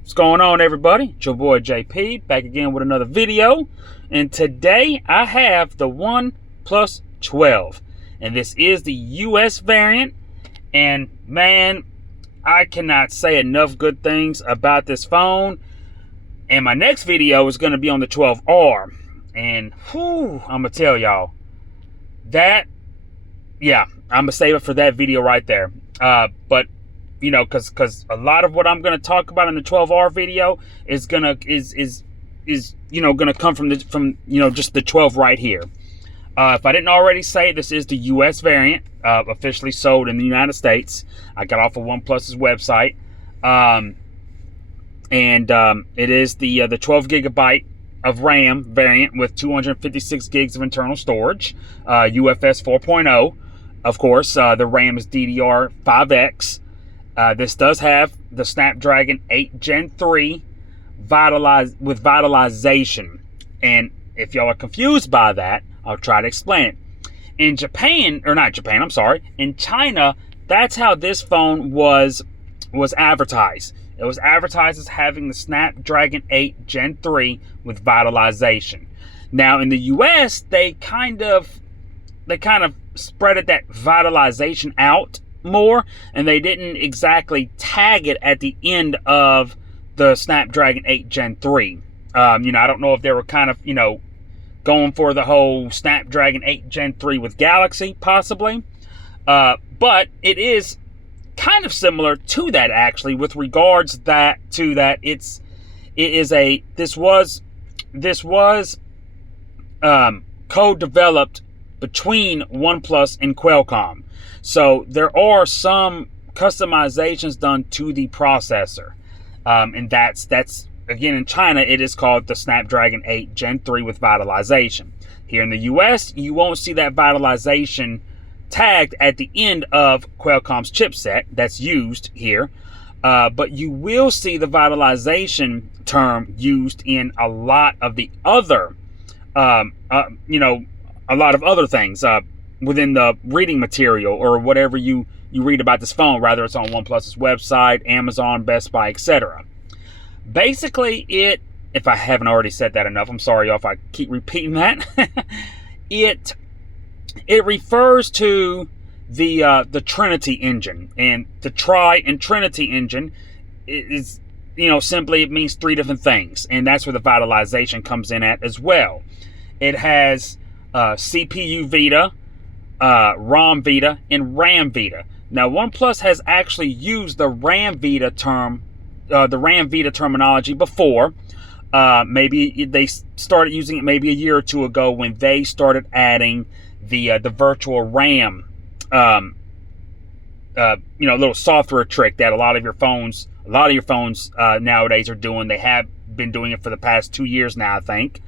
What's going on, everybody? It's your boy JP back again with another video, and today I have the OnePlus 12, and this is the US variant. And man, I cannot say enough good things about this phone. And my next video is going to be on the 12R, and whew, I'm gonna tell y'all that, yeah, I'm gonna save it for that video right there. But you know, because a lot of what I'm going to talk about in the 12R video is gonna come from just the 12 right here. If I didn't already say, this is the US variant, officially sold in the United States. I got off of OnePlus's website, and it is the 12 gigabyte of RAM variant with 256 gigs of internal storage, UFS 4.0. Of course, the RAM is DDR5X. This does have the Snapdragon 8 Gen 3 with vitalization. And if y'all are confused by that, I'll try to explain it. In Japan, or not Japan, I'm sorry, in China, that's how this phone was advertised. It was advertised as having the Snapdragon 8 Gen 3 with vitalization. Now in the US, they kind of spreaded that vitalization out more, and they didn't exactly tag it at the end of the Snapdragon 8 Gen 3. I don't know if they were kind of, going for the whole Snapdragon 8 Gen 3 with Galaxy, possibly. But it is kind of similar to that, actually, with regards to that this was co-developed between OnePlus and Qualcomm. So there are some customizations done to the processor. And that's again, in China, it is called the Snapdragon 8 Gen 3 with vitalization. Here in the US, you won't see that vitalization tagged at the end of Qualcomm's chipset that's used here. But you will see the vitalization term used in a lot of the other, a lot of other things within the reading material or whatever you read about this phone, whether it's on OnePlus's website, Amazon, Best Buy, etc. Basically, if I haven't already said that enough, I'm sorry y'all if I keep repeating that. it refers to the Trinity engine, and the Tri and Trinity engine is, simply it means three different things, and that's where the vitalization comes in at as well. It has CPU Vita, ROM Vita, and RAM Vita. Now, OnePlus has actually used the RAM Vita terminology before. Maybe they started using it maybe a year or two ago when they started adding the virtual RAM, little software trick that a lot of your phones nowadays are doing. They have been doing it for the past 2 years now, I think.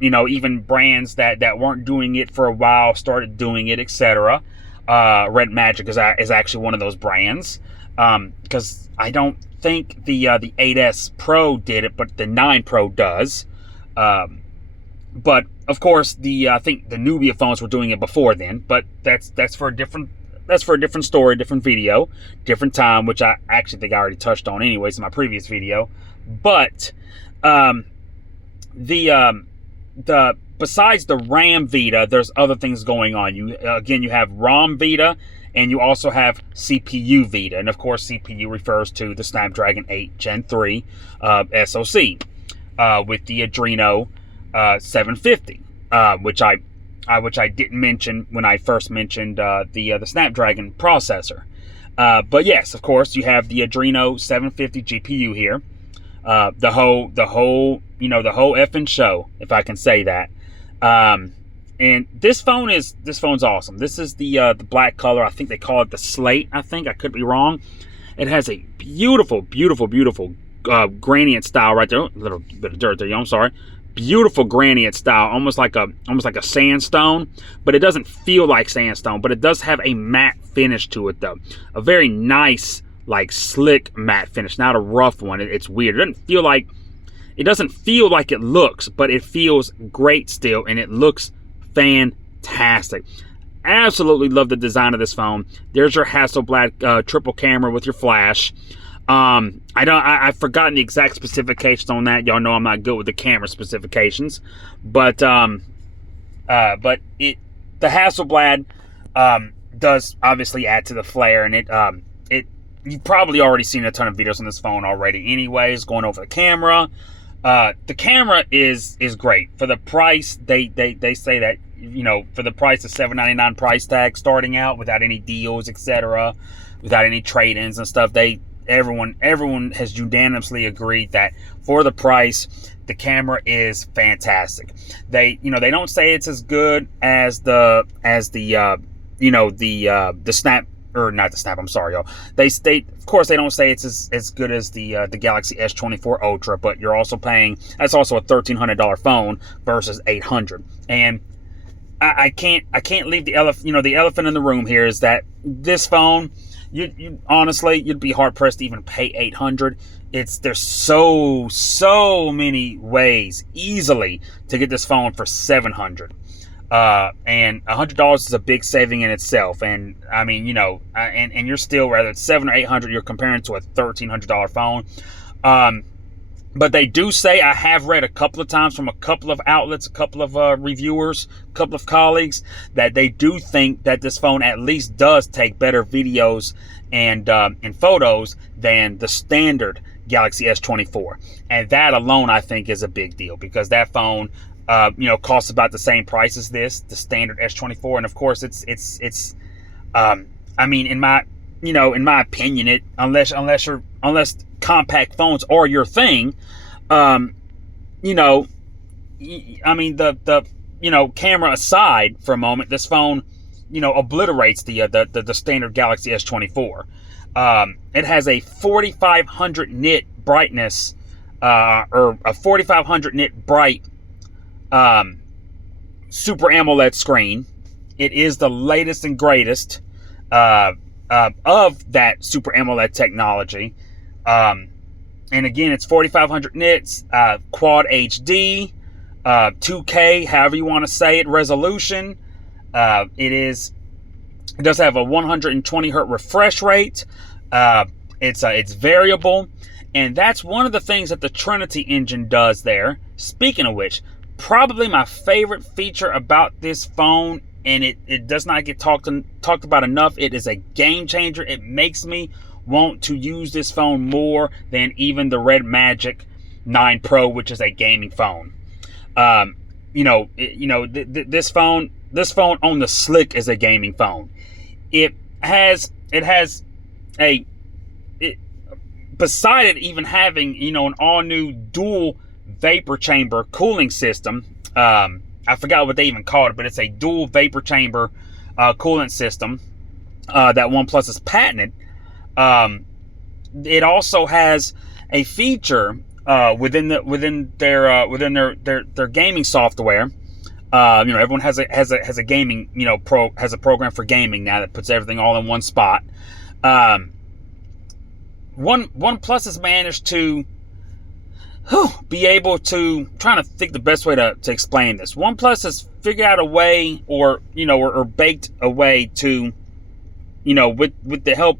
Even brands that weren't doing it for a while started doing it, etc. Red Magic is actually one of those brands, because I don't think the 8S Pro did it, but the 9 Pro does. But of course, I think the Nubia phones were doing it before then. But that's for a different story, different video, different time, which I actually think I already touched on anyways in my previous video. But besides the RAM Vita, there's other things going on. You have ROM Vita, and you also have CPU Vita. And of course, CPU refers to the Snapdragon 8 Gen 3 SoC with the Adreno 750, which I didn't mention when I first mentioned the Snapdragon processor. But yes, of course, you have the Adreno 750 GPU here. The whole effing show, if I can say that. And this phone's awesome. This is the black color. I think they call it the slate. I could be wrong. It has a beautiful gradient style right there. A little bit of dirt there. I'm sorry. Beautiful gradient style, almost like a sandstone, but it doesn't feel like sandstone. But it does have a matte finish to it, though. A very nice, like slick matte finish, not a rough one. It's weird. It doesn't feel like it looks, but it feels great still, and it looks fantastic. Absolutely love the design of this phone. There's your Hasselblad triple camera with your flash. I've forgotten the exact specifications on that. Y'all know I'm not good with the camera specifications, but the Hasselblad does obviously add to the flair, and you've probably already seen a ton of videos on this phone already. Anyways, going over the camera. The camera is great for the price. They say that, for the price of $799 price tag starting out, without any deals, etc., without any trade-ins and stuff. Everyone has unanimously agreed that for the price, the camera is fantastic. They don't say it's as good as the Snap. Or not the Snap, I'm sorry, y'all. Of course, they don't say it's as good as the Galaxy S24 Ultra, but you're also paying, that's also a $1,300 phone versus $800. And I can't leave the elephant in the room here is that this phone, you honestly, you'd be hard pressed to even pay $800. There's so many ways easily to get this phone for $700. And $100 is a big saving in itself. And I mean, and you're still, whether it's $700 or $800, you're comparing to a $1,300 phone. But they do say, I have read a couple of times from a couple of outlets, a couple of reviewers, a couple of colleagues, that they do think that this phone at least does take better videos and photos than the standard Galaxy S24. And that alone, I think, is a big deal, because that phone costs about the same price as the standard S24, and of course it's I mean, in my opinion, unless compact phones are your thing, I mean, the camera aside for a moment, this phone obliterates the standard Galaxy S24. It has a 4500 nit brightness, or a 4500 nit bright Super AMOLED screen. It is the latest and greatest of that Super AMOLED technology. And again, it's 4500 nits, Quad HD, 2K, however you want to say it, resolution. It does have a 120 hertz refresh rate. It's variable, and that's one of the things that the Trinity engine does there. Speaking of which, probably my favorite feature about this phone, and it does not get talked about enough. It is a game changer. It makes me want to use this phone more than even the Red Magic 9 Pro, which is a gaming phone. This phone on the Slick is a gaming phone. Beside it even having an all new dual vapor chamber cooling system. I forgot what they even called it, but it's a dual vapor chamber coolant system that OnePlus has patented. It also has a feature within their gaming software. Everyone has a gaming has a program for gaming now that puts everything all in one spot. OnePlus has managed to be able to, trying to think the best way to explain this. OnePlus has figured out a way, or baked a way to, with the help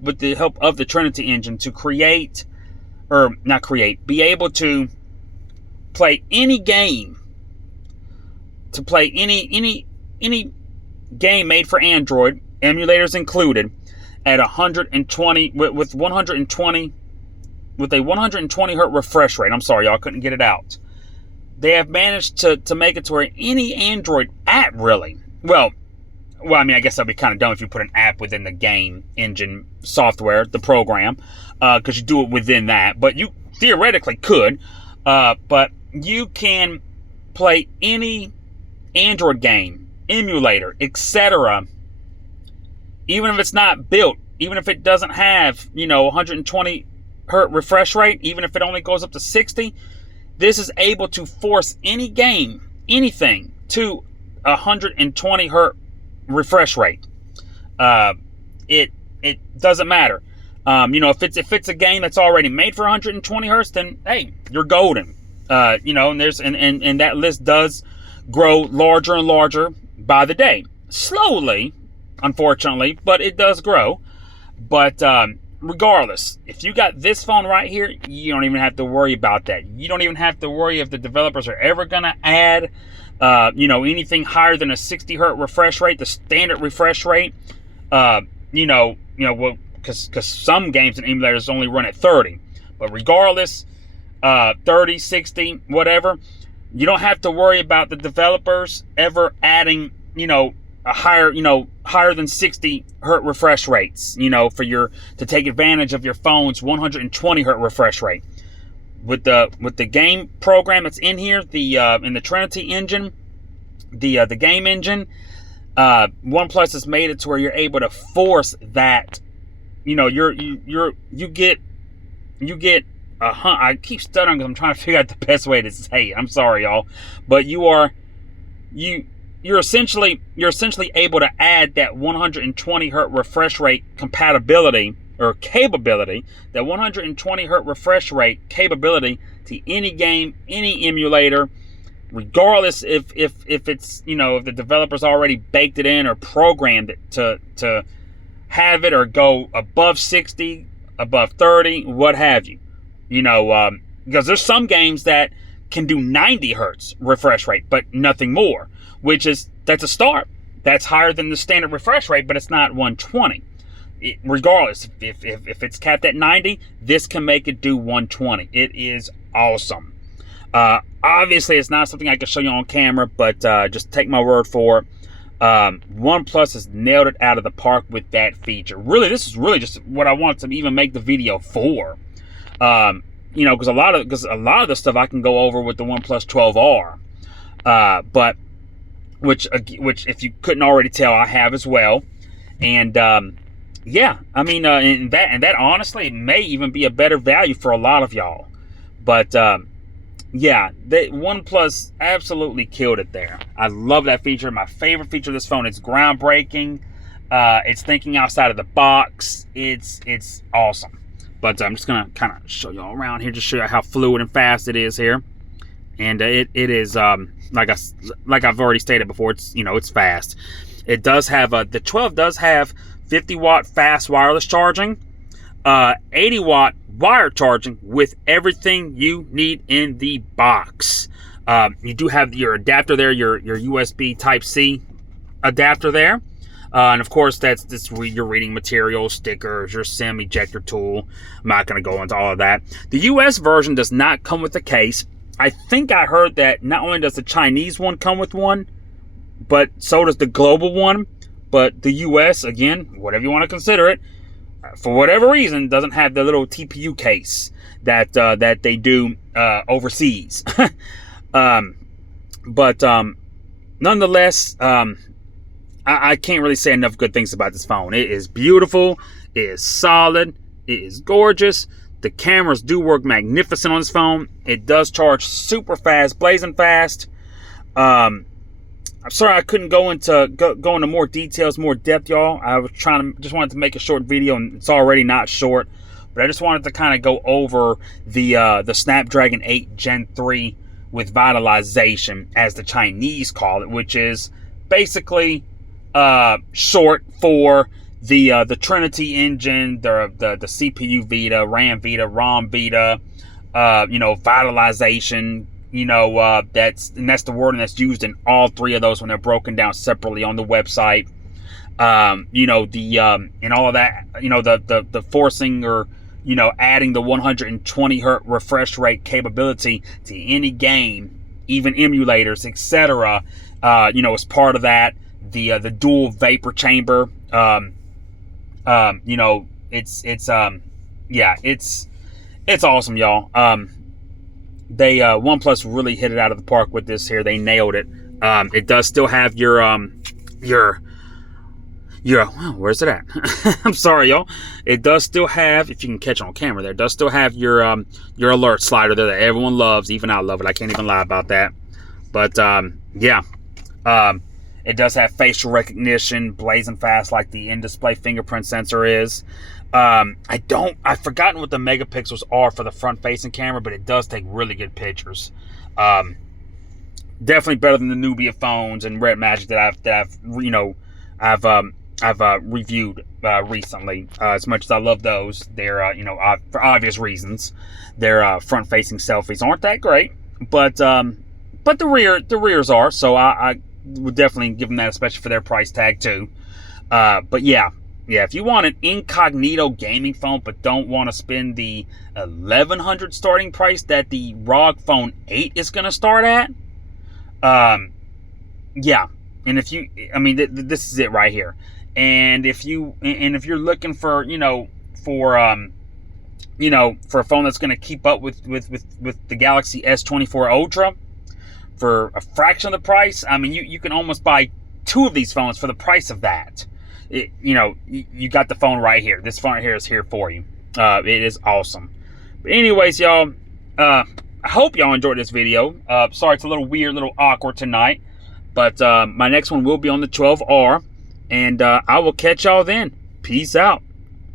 of the Trinity engine, to be able to play any game, any game made for Android, emulators included, at 120 with 120 with a 120 hertz refresh rate. I'm sorry, y'all, couldn't get it out. They have managed to make it to where any Android app, really, well, I mean, I guess that'd be kind of dumb if you put an app within the game engine software, the program, because you do it within that. But you theoretically could, but you can play any Android game, emulator, etc., even if it's not built, even if it doesn't have 120 hertz refresh rate, even if it only goes up to 60, this is able to force any game, anything, to 120 hertz refresh rate. It doesn't matter. If it's a game that's already made for 120 hertz, then hey, you're golden. And there's and that list does grow larger and larger by the day, slowly, unfortunately, but it does grow. But regardless, if you got this phone right here, you don't even have to worry about that. You don't even have to worry if the developers are ever going to add, anything higher than a 60 hertz refresh rate, the standard refresh rate. Because some games and emulators only run at 30. But regardless, 30, 60, whatever, you don't have to worry about the developers ever adding, a higher than 60 hertz refresh rates, to take advantage of your phone's 120 hertz refresh rate. With the game program that's in here, in the Trinity engine, the game engine, OnePlus has made it to where you're able to force that. You get I keep stuttering because I'm trying to figure out the best way to say it. I'm sorry, y'all, but you're essentially able to add that 120 hertz refresh rate compatibility or capability, that 120 hertz refresh rate capability to any game, any emulator, regardless if it's if the developers already baked it in or programmed it to have it or go above 60, above 30, what have you. Because there's some games that can do 90 hertz refresh rate, but nothing more, that's a start. That's higher than the standard refresh rate, but it's not 120. Regardless, if it's capped at 90, this can make it do 120. It is awesome. Obviously, it's not something I can show you on camera, but just take my word for it. OnePlus has nailed it out of the park with that feature. Really, this is really just what I wanted to even make the video for. Because a lot of the stuff I can go over with the OnePlus 12R, but which if you couldn't already tell, I have as well. And and that honestly may even be a better value for a lot of y'all. But the OnePlus absolutely killed it there. I love that feature. My favorite feature of this phone. It's groundbreaking. It's thinking outside of the box. It's awesome. But I'm just gonna kind of show y'all around here, just show you how fluid and fast it is here. And it is like I've already stated before. It's fast. It does have the 12 does have 50-watt fast wireless charging, 80-watt wire charging with everything you need in the box. You do have your adapter there, your USB Type-C adapter there. And of course, that's your reading materials, stickers, your SIM ejector tool. I'm not going to go into all of that. The US version does not come with a case. I think I heard that not only does the Chinese one come with one, but so does the global one. But the US, again, whatever you want to consider it, for whatever reason, doesn't have the little TPU case that they do overseas. But nonetheless, I can't really say enough good things about this phone. It is beautiful. It is solid. It is gorgeous. The cameras do work magnificent on this phone. It does charge super fast, blazing fast. I'm sorry I couldn't go into more details, more depth, y'all. I was just wanted to make a short video, and it's already not short. But I just wanted to kind of go over the Snapdragon 8 Gen 3 with vitalization, as the Chinese call it, which is basically short for the Trinity engine, the CPU Vita, RAM Vita, ROM Vita, vitalization. That's the wording that's used in all three of those when they're broken down separately on the website. And all of that, the forcing or adding the 120 hertz refresh rate capability to any game, even emulators, etc. As part of that. The dual vapor chamber, it's awesome, y'all. OnePlus really hit it out of the park with this here. They nailed it. It does still have your where's it at? I'm sorry, y'all. It does still have, if you can catch it on camera there, it does still have your alert slider there that everyone loves. Even I love it. I can't even lie about that. But it does have facial recognition, blazing fast like the in-display fingerprint sensor is. I've forgotten what the megapixels are for the front-facing camera, but it does take really good pictures. Definitely better than the Nubia phones and Red Magic that I've reviewed recently. As much as I love those, they're for obvious reasons, their front-facing selfies aren't that great, but the rears are. So I would definitely give them that, especially for their price tag too. But yeah, if you want an incognito gaming phone but don't want to spend the $1,100 starting price that the ROG Phone 8 is going to start at, yeah. And if you, this is it right here. And if you're looking for, for a phone that's going to keep up with the Galaxy S24 Ultra for a fraction of the price, you can almost buy 2 of these phones for the price of that. You got the phone right here. This phone right here is here for you. It is awesome. But anyways, y'all, I hope y'all enjoyed this video. Sorry, it's a little weird, a little awkward tonight. But my next one will be on the 12R. And I will catch y'all then. Peace out.